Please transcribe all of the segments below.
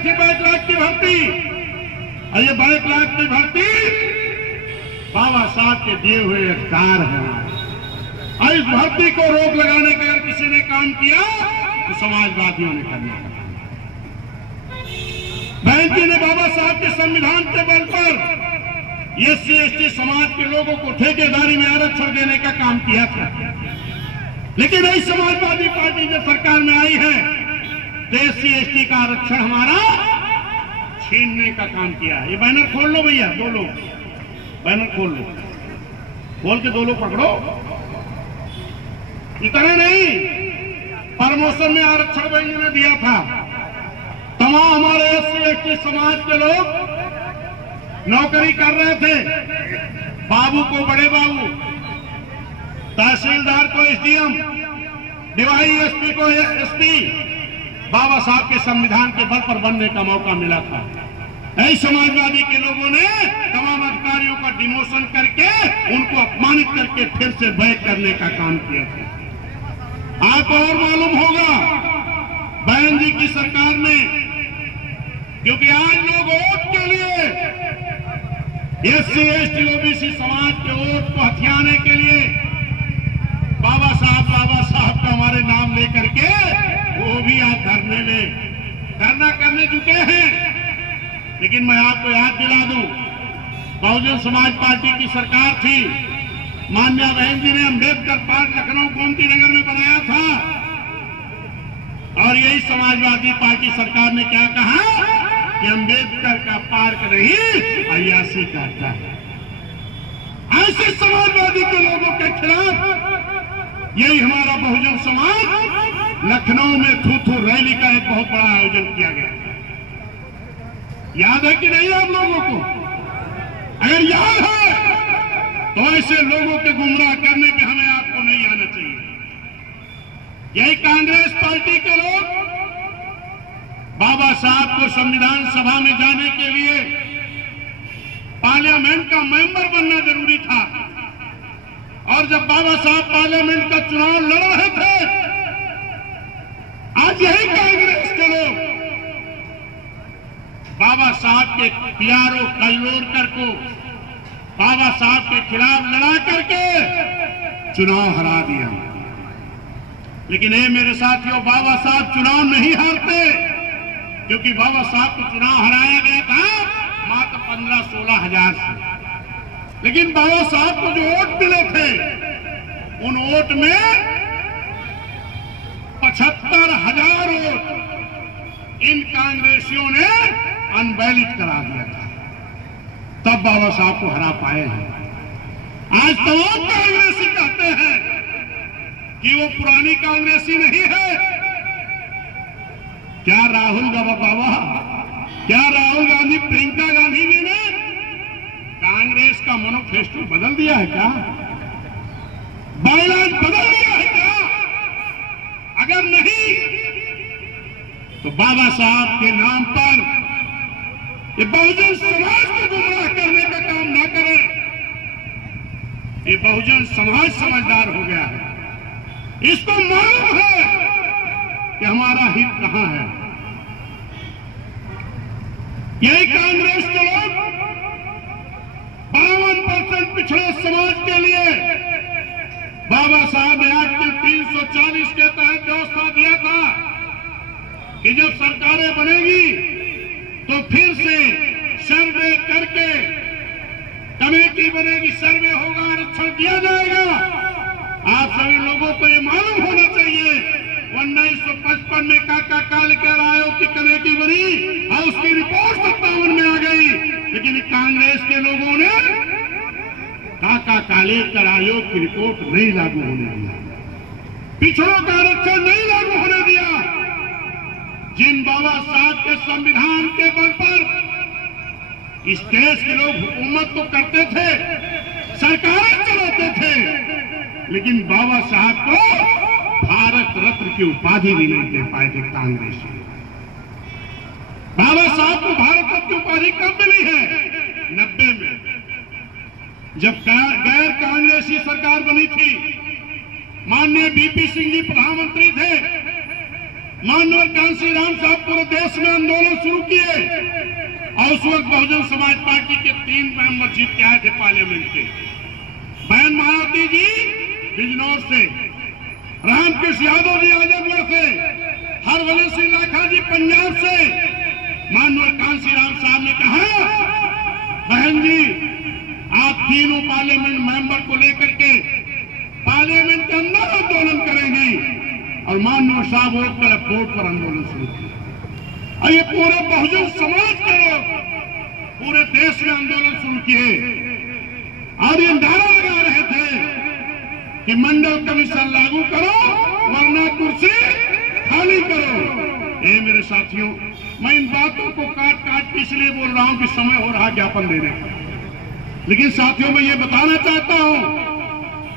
थी बैकलॉग की भर्ती, और ये बैकलॉग की भर्ती बाबा साहब के दिए हुए अधिकार हैं। और इस भर्ती को रोक लगाने का अगर किसी ने काम किया तो समाजवादियों ने करना। बहन जी ने बाबा साहब के संविधान के बल पर एससी एसटी समाज के लोगों को ठेकेदारी में आरक्षण देने का काम किया था, लेकिन इस समाजवादी पार्टी जो सरकार में आई है तो एससी एसटी का आरक्षण हमारा छीनने का काम किया है। ये बैनर खोल लो भैया, दो लोग बैनर खोल लो, खोल के दो लोग पकड़ो। इतना नहीं, प्रमोशन में आरक्षण बैंक ने दिया था, तमाम हमारे एससी एसटी समाज के लोग नौकरी कर रहे थे, बाबू को बड़े बाबू, तहसीलदार को एसडीएम, डीवाईएसपी को एसपी, बाबा साहब के संविधान के बल पर बनने का मौका मिला था। ऐसे समाजवादी के लोगों ने तमाम अधिकारियों का डिमोशन करके उनको अपमानित करके फिर से बैक करने का काम किया था। आपको और मालूम होगा बहन जी की सरकार में, क्योंकि आज लोग वोट के लिए एससी एसटी ओबीसी समाज के वोट को हथियाने के लिए बाबा साहब का हमारे नाम लेकर के वो भी आज धरना करने जुटे हैं। लेकिन मैं आपको याद दिला दूं, बहुजन समाज पार्टी की सरकार थी, माननीय बहन जी ने अम्बेडकर पार्क लखनऊ गोमती नगर में बनाया था, और यही समाजवादी पार्टी सरकार ने क्या कहा कि अम्बेडकर का पार्क नहीं अय्यासी करता है। ऐसे समाजवादी के लोगों के खिलाफ यही हमारा बहुजन समाज लखनऊ में थू रैली का एक बहुत बड़ा आयोजन किया गया। याद है कि नहीं आप लोगों को? अगर याद है तो ऐसे लोगों के गुमराह करने पे हमें आपको नहीं आना चाहिए। यही कांग्रेस पार्टी के लोग बाबा साहब को संविधान सभा में जाने के लिए पार्लियामेंट का मेंबर बनना जरूरी था, और जब बाबा साहब पार्लियामेंट का चुनाव लड़ रहे थे, आज यही कांग्रेस के लोग बाबा साहब के प्यारो कल्लोरकर को बाबा साहब के खिलाफ लड़ा करके चुनाव हरा दिया। लेकिन ये मेरे साथियों, बाबा साहब चुनाव नहीं हारते, क्योंकि बाबा साहब को चुनाव हराया गया था मात्र 15-16 हजार से। लेकिन बाबा साहब को जो वोट मिले थे, उन वोट में 75,000 वोट इन कांग्रेसियों ने अनवैलिड करा दिया था, तब बाबा साहब को हरा पाए हैं। आज तमाम कांग्रेसी कहते हैं कि वो पुरानी कांग्रेसी नहीं है। क्या राहुल बाबा, क्या राहुल गांधी, प्रियंका गांधी जी ने कांग्रेस का मैनिफेस्टो बदल दिया है क्या? बायलाइन बदल दिया है क्या? अगर नहीं तो बाबा साहब के नाम पर ये बहुजन समाज को गुमराह करने का काम ना करें। ये बहुजन समाज समझदार हो गया है, इसको मालूम है कि हमारा हित कहां है। यही कांग्रेस के लोग 52% पिछड़े समाज के लिए बाबा साहब ने आर्टिकल 340 के तहत व्यवस्था दिया था कि जब सरकारें बनेगी तो फिर से सर्वे करके कमेटी बनेगी, सर्वे होगा, आरक्षण दिया जाएगा। आप सभी लोगों को ये मालूम होना चाहिए 1955 में काका कालेकर आयोग की कमेटी बनी और उसकी रिपोर्ट 57 में आ गई, लेकिन कांग्रेस के लोगों ने काका कालेकर आयोग की रिपोर्ट नहीं लागू होने दिया, पिछड़ों का आरक्षण नहीं लागू होने दिया। जिन बाबा साहब के संविधान के बल पर इस देश के लोग हुकूमत तो करते थे, सरकारें चलाते थे, लेकिन बाबा साहब को भारत रत्न की उपाधि भी नहीं दे पाए थे कांग्रेस। बाबा साहब को भारत रत्न की उपाधि कब मिली है? 90 में, जब गैर कांग्रेसी सरकार बनी थी, माननीय बीपी सिंह जी प्रधानमंत्री थे, माननीय कांसी राम साहब पूरे देश में आंदोलन शुरू किए और उस वक्त बहुजन समाज पार्टी के 3 मेंबर जीत के आए थे पार्लियामेंट के। बहन मायावती जी बिजनौर से, रामकृष्ण यादव जी आजमगढ़ से, हरवली सिंह लाखा जी पंजाब से। माननीय कांसी राम साहब ने कहा, बहन जी आप तीनों पार्लियामेंट मेंबर को लेकर के पार्लियामेंट के अंदर आंदोलन करेंगी और माननीय साहब वोट पर आंदोलन शुरू किया। और ये पूरे बहुजन समाज के लोग पूरे देश में आंदोलन शुरू किए और ये नारा लगा रहे थे कि मंडल कमीशन लागू करो वरना कुर्सी खाली करो। ये मेरे साथियों, मैं इन बातों को काट काट के इसलिए बोल रहा हूं कि समय हो रहा ज्ञापन देने का, लेकिन साथियों मैं ये बताना चाहता हूं,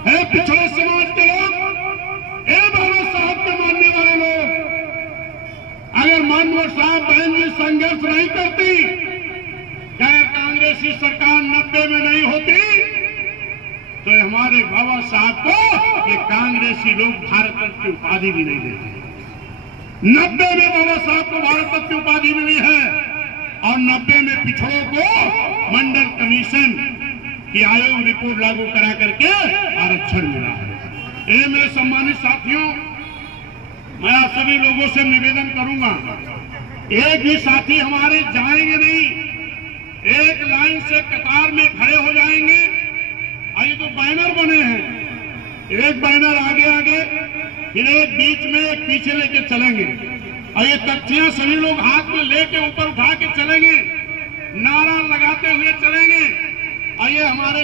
है पिछड़े समाज के लोग, बाबा साहब के मानने वाले लोग, अगर माननीय साहब बहन जी संघर्ष नहीं करती, चाहे कांग्रेसी सरकार 90 में नहीं होती, तो हमारे बाबा साहब को ये कांग्रेसी लोग भारत रत्न की उपाधि भी नहीं देते। 90 में बाबा साहब को भारत रत्न की उपाधि मिली है और 90 में पिछड़ों को मंडल कमीशन की आयोग रिपोर्ट लागू करा करके आरक्षण मिला है। ये मेरे सम्मानित साथियों, मैं आप सभी लोगों से निवेदन करूंगा, एक भी साथी हमारे जाएंगे नहीं, एक लाइन से कतार में खड़े हो जाएंगे। और ये तो बैनर बने हैं, एक बैनर आगे आगे, फिर एक बीच में, एक पीछे लेके चलेंगे और ये तख्तियां सभी लोग हाथ में लेके ऊपर उठा के चलेंगे, नारा लगाते हुए चलेंगे और ये हमारे